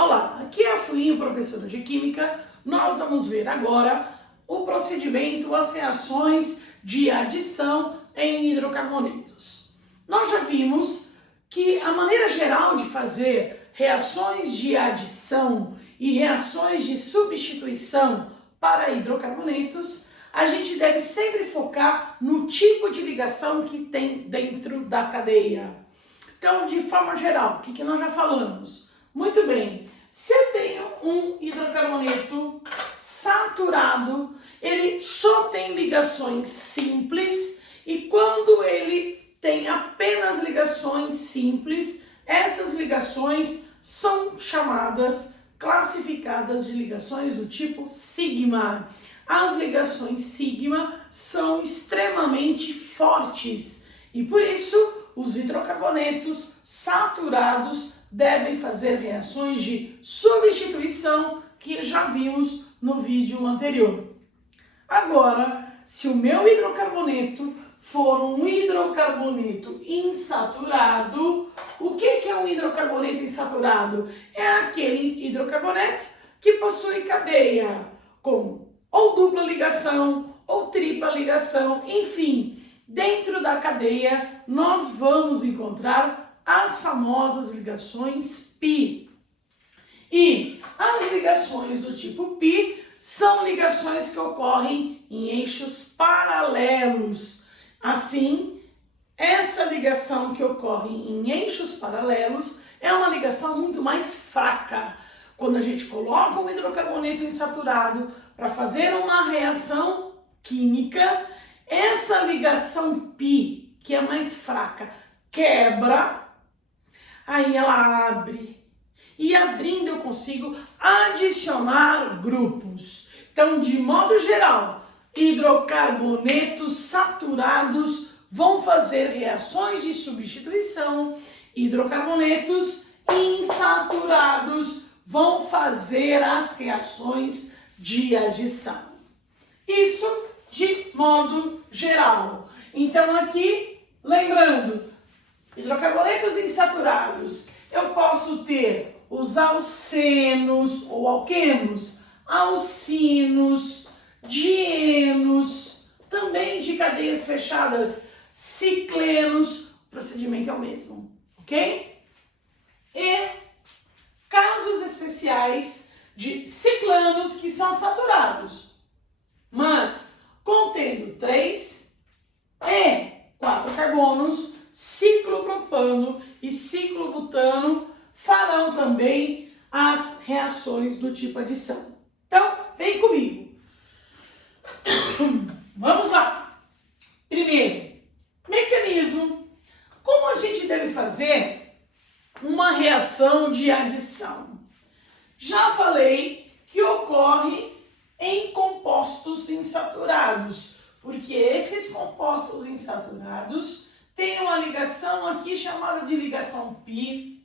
Olá, aqui é a Fuinho, professora de Química. Nós vamos ver agora o procedimento, as reações de adição em hidrocarbonetos. Nós já vimos que a maneira geral de fazer reações de adição e reações de substituição para hidrocarbonetos, a gente deve sempre focar no tipo de ligação que tem dentro da cadeia. Então, de forma geral, o que nós já falamos? Muito bem, se eu tenho um hidrocarboneto saturado, ele só tem ligações simples e quando ele tem apenas ligações simples, essas ligações são chamadas, classificadas de ligações do tipo sigma. As ligações sigma são extremamente fortes e por isso os hidrocarbonetos saturados devem fazer reações de substituição que já vimos no vídeo anterior. Agora, se o meu hidrocarboneto for um hidrocarboneto insaturado, o que é um hidrocarboneto insaturado? É aquele hidrocarboneto que possui cadeia com ou dupla ligação ou tripla ligação, enfim, dentro da cadeia nós vamos encontrar as famosas ligações π. E as ligações do tipo π são ligações que ocorrem em eixos paralelos. Assim, essa ligação que ocorre em eixos paralelos é uma ligação muito mais fraca. Quando a gente coloca um hidrocarboneto insaturado para fazer uma reação química, essa ligação π, que é mais fraca, quebra. Aí ela abre, e abrindo eu consigo adicionar grupos. Então, de modo geral, hidrocarbonetos saturados vão fazer reações de substituição, hidrocarbonetos insaturados vão fazer as reações de adição. Isso de modo geral. Então, aqui, lembrando, hidrocarbonetos insaturados, eu posso ter os alcenos ou alquenos, alcinos, dienos, também de cadeias fechadas, ciclenos, o procedimento é o mesmo, ok? E casos especiais de ciclanos que são saturados, mas contendo 3 e 4 carbonos, ciclopropano e ciclobutano farão também as reações do tipo adição. Então, vem comigo. Vamos lá. Primeiro, mecanismo. Como a gente deve fazer uma reação de adição? Já falei que ocorre em compostos insaturados, porque esses compostos insaturados tem uma ligação aqui chamada de ligação π,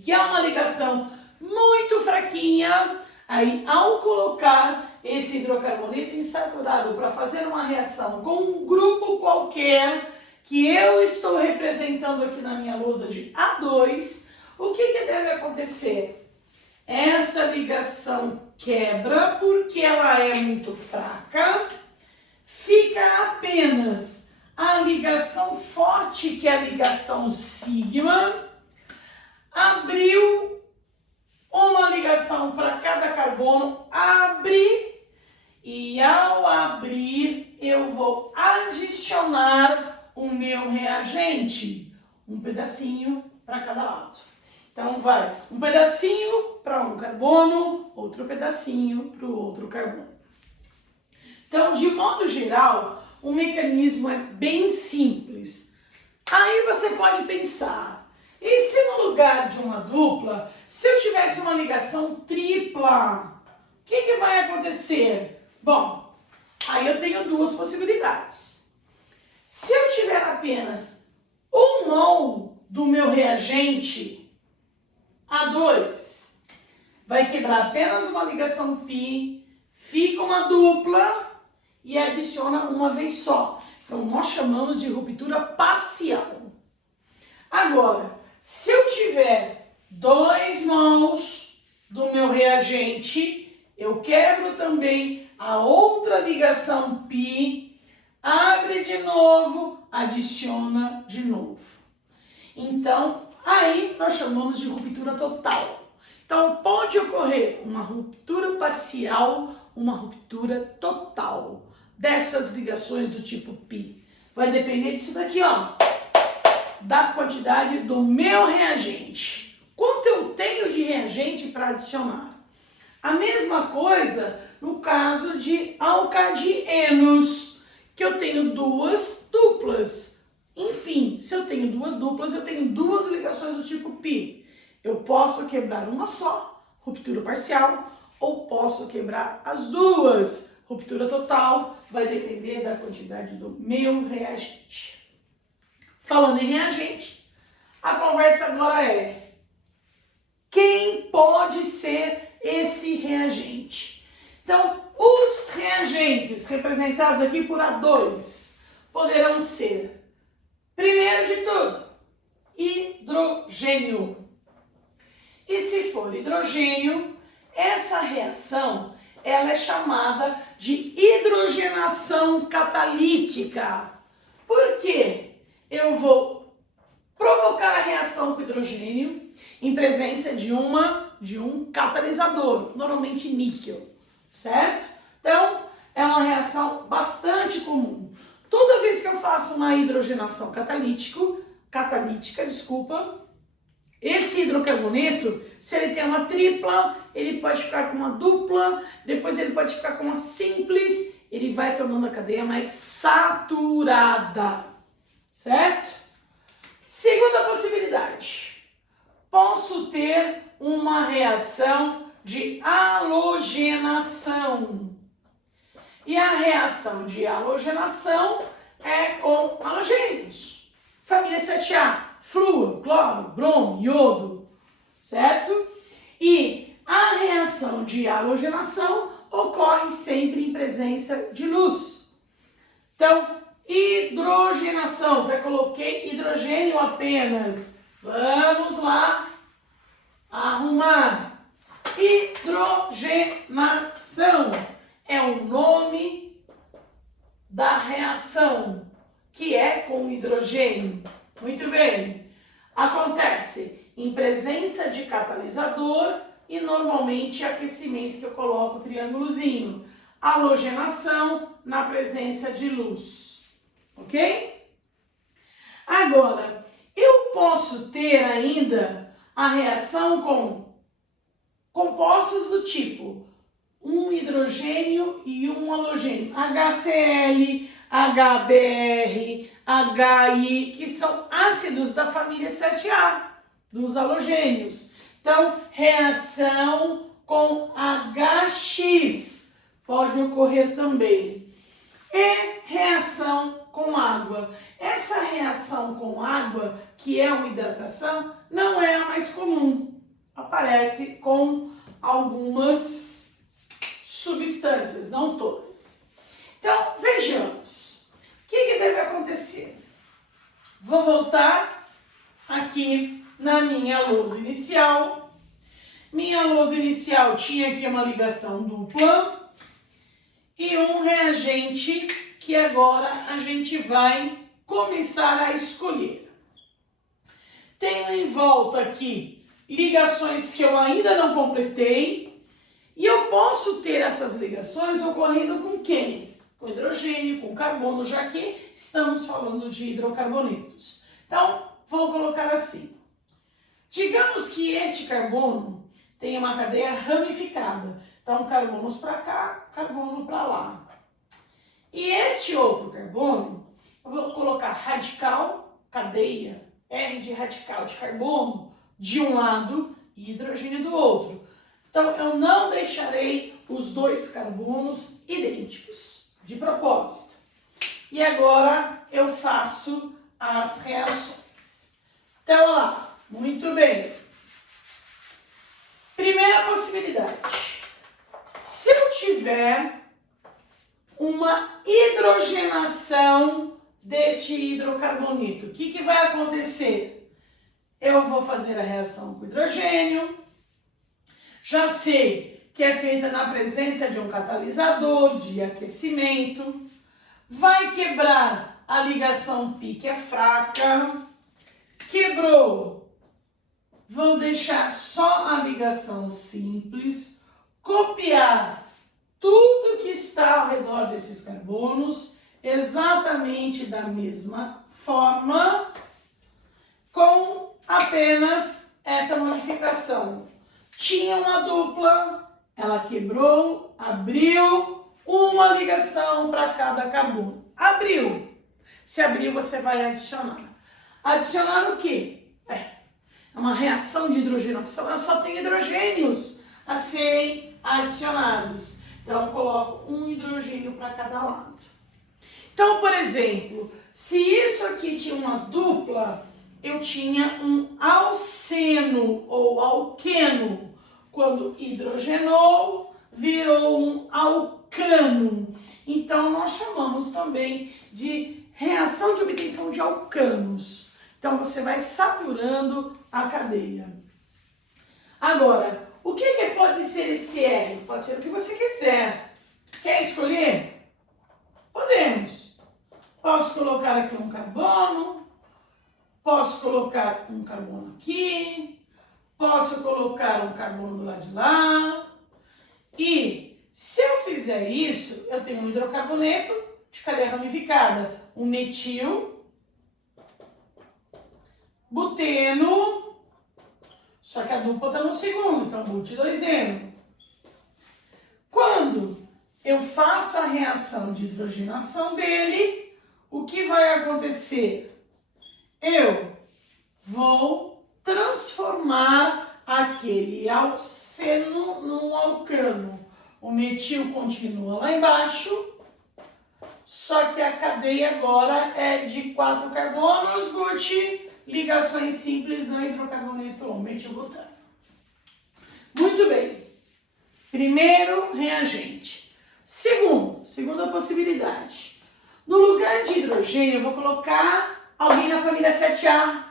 que é uma ligação muito fraquinha. Aí, ao colocar esse hidrocarboneto insaturado para fazer uma reação com um grupo qualquer, que eu estou representando aqui na minha lousa de A2, o que deve acontecer? Essa ligação quebra porque ela é muito fraca, fica apenas a ligação forte, que é a ligação sigma, abriu uma ligação para cada carbono, abre, e ao abrir eu vou adicionar o meu reagente, um pedacinho para cada lado. Então vai um pedacinho para um carbono, outro pedacinho para o outro carbono. Então, de modo geral, o mecanismo é bem simples. Aí você pode pensar, e se no lugar de uma dupla, se eu tivesse uma ligação tripla, o que vai acontecer? Bom, aí eu tenho duas possibilidades. Se eu tiver apenas 1 mol do meu reagente A2, vai quebrar apenas uma ligação π, fica uma dupla e adiciona uma vez só. Então, nós chamamos de ruptura parcial. Agora, se eu tiver 2 mols do meu reagente, eu quebro também a outra ligação π, abre de novo, adiciona de novo. Então, aí nós chamamos de ruptura total. Então, pode ocorrer uma ruptura parcial, uma ruptura total dessas ligações do tipo π. Vai depender disso daqui, ó, da quantidade do meu reagente. Quanto eu tenho de reagente para adicionar? A mesma coisa no caso de alcadienos, que eu tenho duas duplas. Enfim, se eu tenho duas duplas, eu tenho duas ligações do tipo π. Eu posso quebrar uma só, ruptura parcial, ou posso quebrar as duas, ruptura total, vai depender da quantidade do meu reagente. Falando em reagente, a conversa agora é: quem pode ser esse reagente? Então, os reagentes representados aqui por A2 poderão ser, primeiro de tudo, hidrogênio. E se for hidrogênio, essa reação ela é chamada de hidrogenação catalítica. Por quê? Eu vou provocar a reação com hidrogênio em presença de um catalisador, normalmente níquel, certo? Então, é uma reação bastante comum. Toda vez que eu faço uma hidrogenação catalítica, esse hidrocarboneto, se ele tem uma tripla, ele pode ficar com uma dupla, depois ele pode ficar com uma simples, ele vai tornando a cadeia mais saturada, certo? Segunda possibilidade, posso ter uma reação de halogenação. E a reação de halogenação é com halogênios. Família 7A, flúor, cloro, bromo, iodo, certo? E a reação de halogenação ocorre sempre em presença de luz. Então, hidrogenação, até coloquei hidrogênio apenas. Vamos lá arrumar. Hidrogenação é o nome da reação, que é com hidrogênio. Muito bem. Acontece em presença de catalisador e normalmente aquecimento, que eu coloco o triângulozinho. Halogenação na presença de luz. Ok? Agora, eu posso ter ainda a reação com compostos do tipo um hidrogênio e um halogênio, HCl, HBr, HI, que são ácidos da família 7A, dos halogênios. Então, reação com HX pode ocorrer também. E reação com água. Essa reação com água, que é uma hidratação, não é a mais comum. Aparece com algumas substâncias, não todas. Então, vejamos. O que deve acontecer? Vou voltar aqui na minha lousa inicial. Minha lousa inicial tinha aqui uma ligação dupla e um reagente que agora a gente vai começar a escolher. Tenho em volta aqui ligações que eu ainda não completei. E eu posso ter essas ligações ocorrendo com quem? Com hidrogênio, com carbono, já que estamos falando de hidrocarbonetos. Então, vou colocar assim. Digamos que este carbono tem uma cadeia ramificada. Então, carbonos para cá, carbono para lá. E este outro carbono, eu vou colocar radical, cadeia, R de radical de carbono, de um lado e hidrogênio do outro. Então, eu não deixarei os dois carbonos idênticos, de propósito. E agora, eu faço as reações. Então, olha lá, muito bem. Primeira possibilidade. Se eu tiver uma hidrogenação deste hidrocarboneto, o que vai acontecer? Eu vou fazer a reação com hidrogênio. Já sei que é feita na presença de um catalisador de aquecimento. Vai quebrar a ligação π, que é fraca. Quebrou. Vou deixar só a ligação simples. Copiar tudo que está ao redor desses carbonos exatamente da mesma forma, com apenas essa modificação. Tinha uma dupla, ela quebrou, abriu, uma ligação para cada carbono. Abriu. Se abriu, você vai adicionar. Adicionar o quê? É uma reação de hidrogenação, eu só tenho hidrogênios a serem adicionados. Então, eu coloco um hidrogênio para cada lado. Então, por exemplo, se isso aqui tinha uma dupla, eu tinha um alceno ou alqueno. Quando hidrogenou, virou um alcano. Então, nós chamamos também de reação de obtenção de alcanos. Então, você vai saturando a cadeia. Agora, o que pode ser esse R? Pode ser o que você quiser. Quer escolher? Podemos. Posso colocar aqui um carbono, posso colocar um carbono aqui, posso colocar um carbono do lado de lá. E se eu fizer isso, eu tenho um hidrocarboneto de cadeia ramificada, um metil, buteno, só que a dupla está no segundo, então but2eno. Quando eu faço a reação de hidrogenação dele, o que vai acontecer? Eu vou transformar aquele alceno num alcano. O metil continua lá embaixo, só que a cadeia agora é de 4 carbonos, but, ligações simples no hidrocarboneto ou metilbutano. Muito bem. Primeiro reagente. Segunda possibilidade. No lugar de hidrogênio, eu vou colocar alguém na família 7A.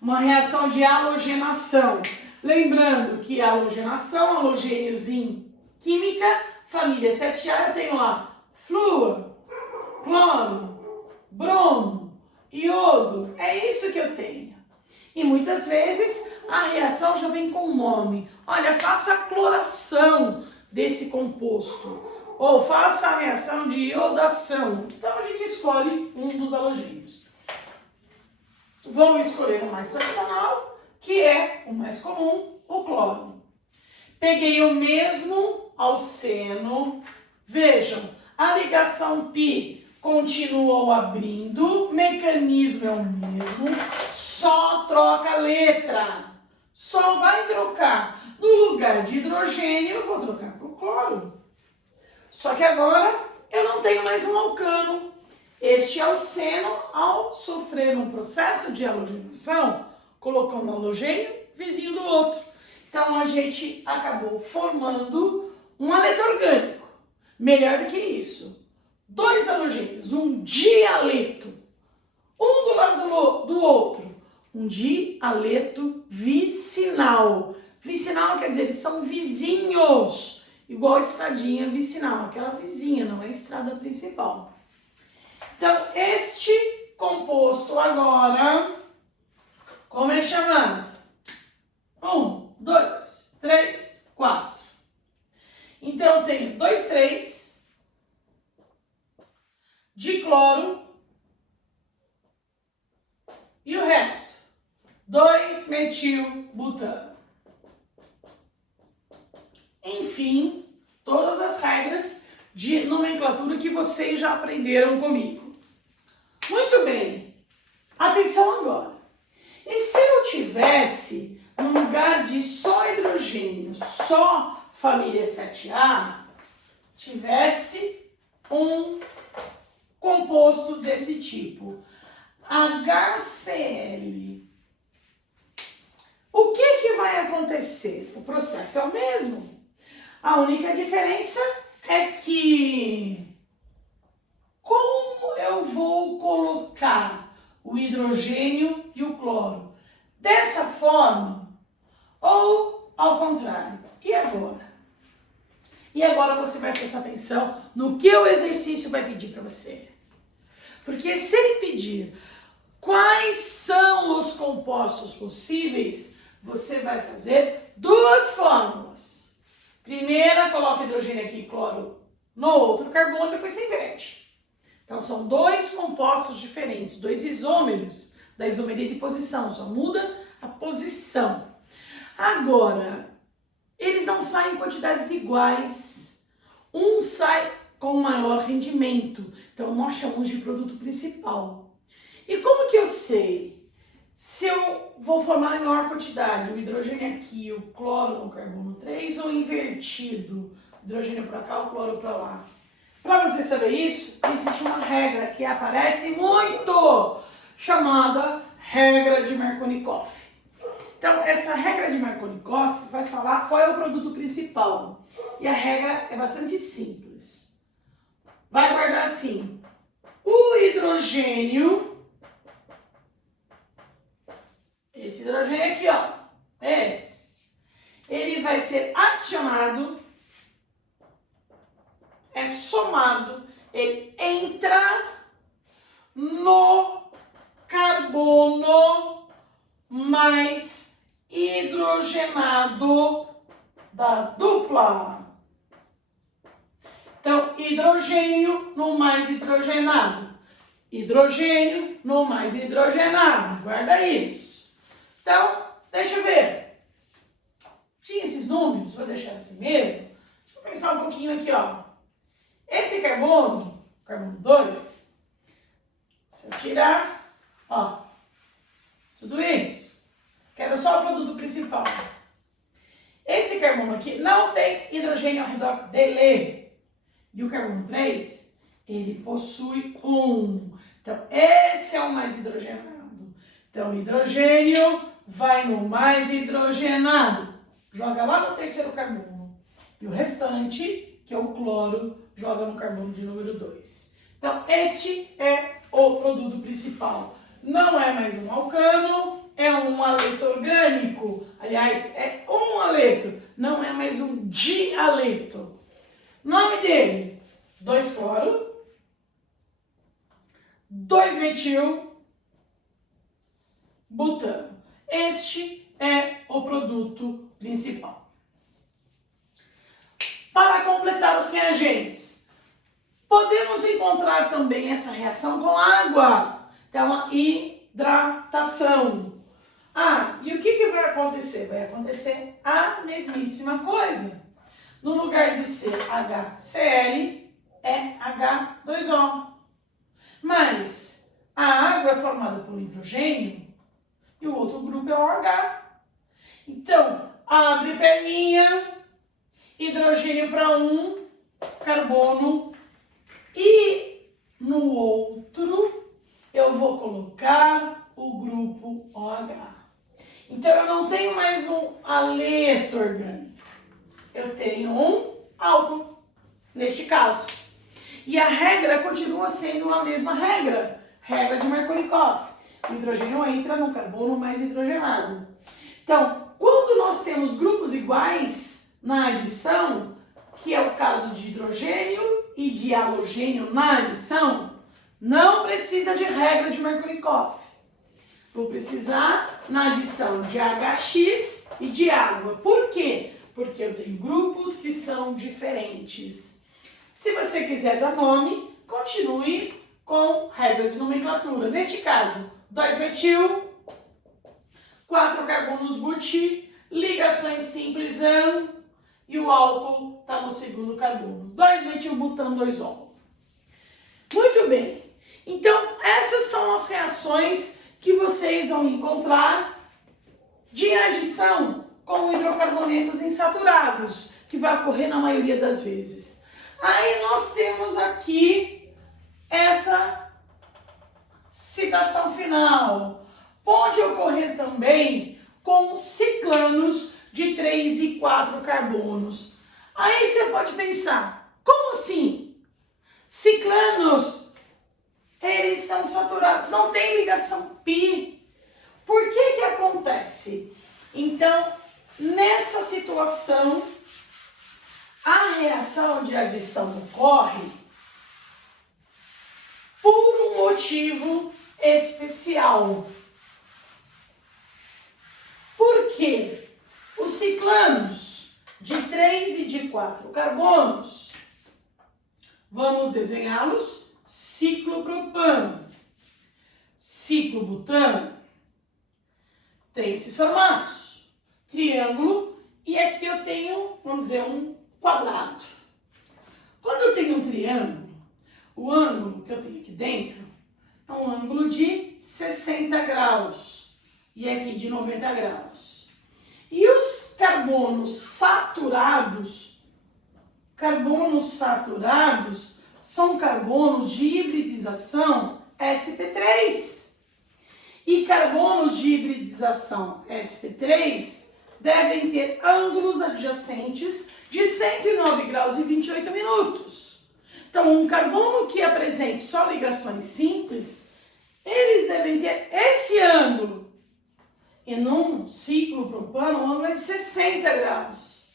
Uma reação de halogenação. Lembrando que a halogenação, halogênios em química, família 7A, eu tenho lá flúor, cloro, bromo, iodo. É isso que eu tenho. E muitas vezes a reação já vem com nome. Olha, faça a cloração desse composto. Ou faça a reação de iodação. Então a gente escolhe um dos halogênios. Vou escolher o mais tradicional, que é o mais comum, o cloro. Peguei o mesmo alceno. Vejam, a ligação π continuou abrindo, o mecanismo é o mesmo, só troca a letra. Só vai trocar. No lugar de hidrogênio, eu vou trocar por cloro. Só que agora eu não tenho mais um alcano. Este alceno, ao sofrer um processo de halogenação, colocou um halogênio vizinho do outro. Então a gente acabou formando um aleto orgânico. Melhor do que isso. 2 halogênios, um dialeto. Um do lado do outro. Um dialeto vicinal. Vicinal quer dizer, eles são vizinhos. Igual a estradinha vicinal, aquela vizinha, não é a estrada principal. Então, este composto agora, como é chamado? 1, 2, 3, 4. Então, eu tenho 2, 3 de cloro e o resto, 2-metilbutano. Enfim, todas as regras de nomenclatura que vocês já aprenderam comigo. Muito bem, atenção agora. E se eu tivesse, no lugar de só hidrogênio, só família 7A, tivesse um composto desse tipo, HCl. O que vai acontecer? O processo é o mesmo. A única diferença é que como eu vou colocar o hidrogênio e o cloro? Dessa forma ou ao contrário? e agora? E agora você vai prestar atenção no que o exercício vai pedir para você. Porque se ele pedir quais são os compostos possíveis, você vai fazer duas fórmulas. Primeira, coloca hidrogênio aqui e cloro no outro carbono, depois você inverte. Então são dois compostos diferentes, dois isômeros da isomeria de posição, só muda a posição. Agora, eles não saem em quantidades iguais. Um sai com maior rendimento, então nós chamamos de produto principal. E como que eu sei se eu vou formar em maior quantidade o hidrogênio aqui, o cloro no carbono 3 ou invertido, hidrogênio para cá, o cloro para lá? Para você saber isso, existe uma regra que aparece muito, chamada regra de Markovnikov. Então, essa regra de Markovnikov vai falar qual é o produto principal. E a regra é bastante simples. Vai guardar assim: o hidrogênio, esse hidrogênio aqui, ó, esse, ele vai ser adicionado, é somado, ele entra no carbono mais hidrogenado da dupla. Então, hidrogênio no mais hidrogenado. Hidrogênio no mais hidrogenado. Guarda isso. Então, deixa eu ver. Tinha esses números, vou deixar assim mesmo. Deixa eu pensar um pouquinho aqui, ó. Esse carbono, carbono 2, se eu tirar, ó, tudo isso, quero só o produto principal. Esse carbono aqui não tem hidrogênio ao redor dele. E o carbono 3, ele possui um. Então, esse é o mais hidrogenado. Então, o hidrogênio vai no mais hidrogenado. Joga lá no terceiro carbono. E o restante, que é o cloro, joga no carbono de número 2. Então, este é o produto principal. Não é mais um alcano, é um haleto orgânico. Aliás, é um haleto, não é mais um dialeto. Nome dele: 2-cloro, 2-metil, butano. Este é o produto principal. Para completar os reagentes, podemos encontrar também essa reação com água. Então, uma hidratação. Ah, e o que vai acontecer? Vai acontecer a mesmíssima coisa. No lugar de ser HCl, é H2O. Mas a água é formada por hidrogênio e o outro grupo é o H. Então, abre perninha, hidrogênio para um, carbono, e no outro eu vou colocar o grupo OH. Então, eu não tenho mais um haleto orgânico. Eu tenho um álcool, neste caso. E a regra continua sendo a mesma regra. Regra de Markovnikov. O hidrogênio entra no carbono mais hidrogenado. Então, quando nós temos grupos iguais na adição, que é o caso de hidrogênio e de halogênio na adição, não precisa de regra de Markovnikov. Vou precisar na adição de HX e de água. Por quê? Porque eu tenho grupos que são diferentes. Se você quiser dar nome, continue com regras de nomenclatura. Neste caso, 2-metil, 4 carbonos buti, ligações simples AN, e o álcool está no segundo carbono. 2-metilbutano 2-ol. Muito bem. Então, essas são as reações que vocês vão encontrar de adição com hidrocarbonetos insaturados, que vai ocorrer na maioria das vezes. Aí nós temos aqui essa citação final. Pode ocorrer também com ciclanos de 3 e 4 carbonos. Aí você pode pensar, como assim? Ciclanos, eles são saturados, não tem ligação pi. Por que que acontece? Então, nessa situação, A reação de adição ocorre por um motivo especial. Por quê? Os ciclanos de 3 e de 4 carbonos, vamos desenhá-los: ciclopropano, ciclobutano, tem esses formatos: triângulo, e aqui eu tenho, vamos dizer, um quadrado. Quando eu tenho um triângulo, o ângulo que eu tenho aqui dentro é um ângulo de 60 graus e aqui de 90 graus. E os carbonos saturados são carbonos de hibridização sp3. E carbonos de hibridização sp3 devem ter ângulos adjacentes de 109 graus e 28 minutos. Então, um carbono que apresente só ligações simples, eles devem ter esse ângulo. E num ciclopropano, o ângulo é de 60 graus.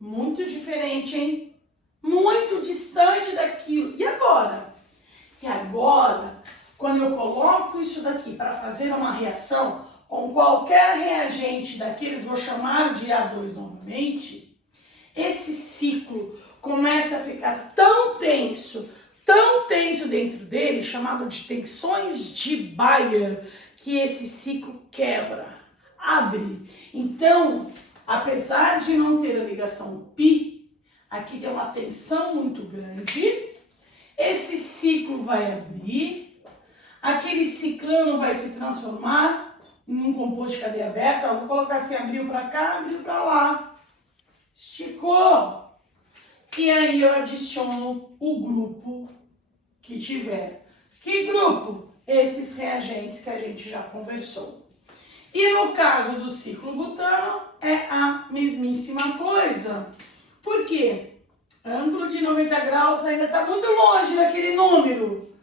Muito diferente, hein? Muito distante daquilo. E agora? Quando eu coloco isso daqui para fazer uma reação com qualquer reagente daqueles, vou chamar de A2 novamente, esse ciclo começa a ficar tão tenso dentro dele, chamado de tensões de Bayer, que esse ciclo quebra, abre. Então, apesar de não ter a ligação π, aqui tem uma tensão muito grande, esse ciclo vai abrir, aquele ciclano vai se transformar em um composto de cadeia aberta. Eu vou colocar assim: abriu para cá, abriu para lá, esticou. E aí eu adiciono o grupo que tiver. Que grupo? Esses reagentes que a gente já conversou. E no caso do ciclobutano é a mesmíssima coisa. Por quê? Ângulo de 90 graus ainda está muito longe daquele número.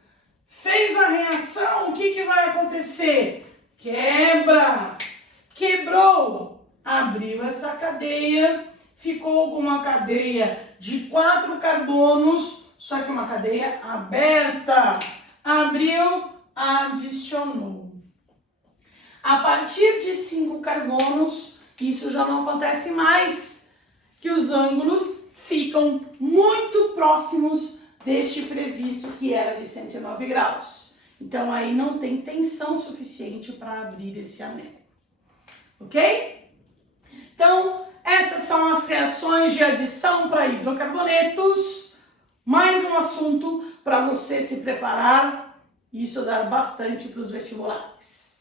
Fez a reação, o que vai acontecer? Quebra! Quebrou! Abriu essa cadeia, ficou com uma cadeia de 4 carbonos, só que uma cadeia aberta. Abriu, adicionou. A partir de 5 carbonos, isso já não acontece mais, que os ângulos ficam muito próximos deste previsto, que era de 109 graus. Então, aí não tem tensão suficiente para abrir esse anel. Ok? Então, essas são as reações de adição para hidrocarbonetos. Mais um assunto para você se preparar e estudar bastante para os vestibulares.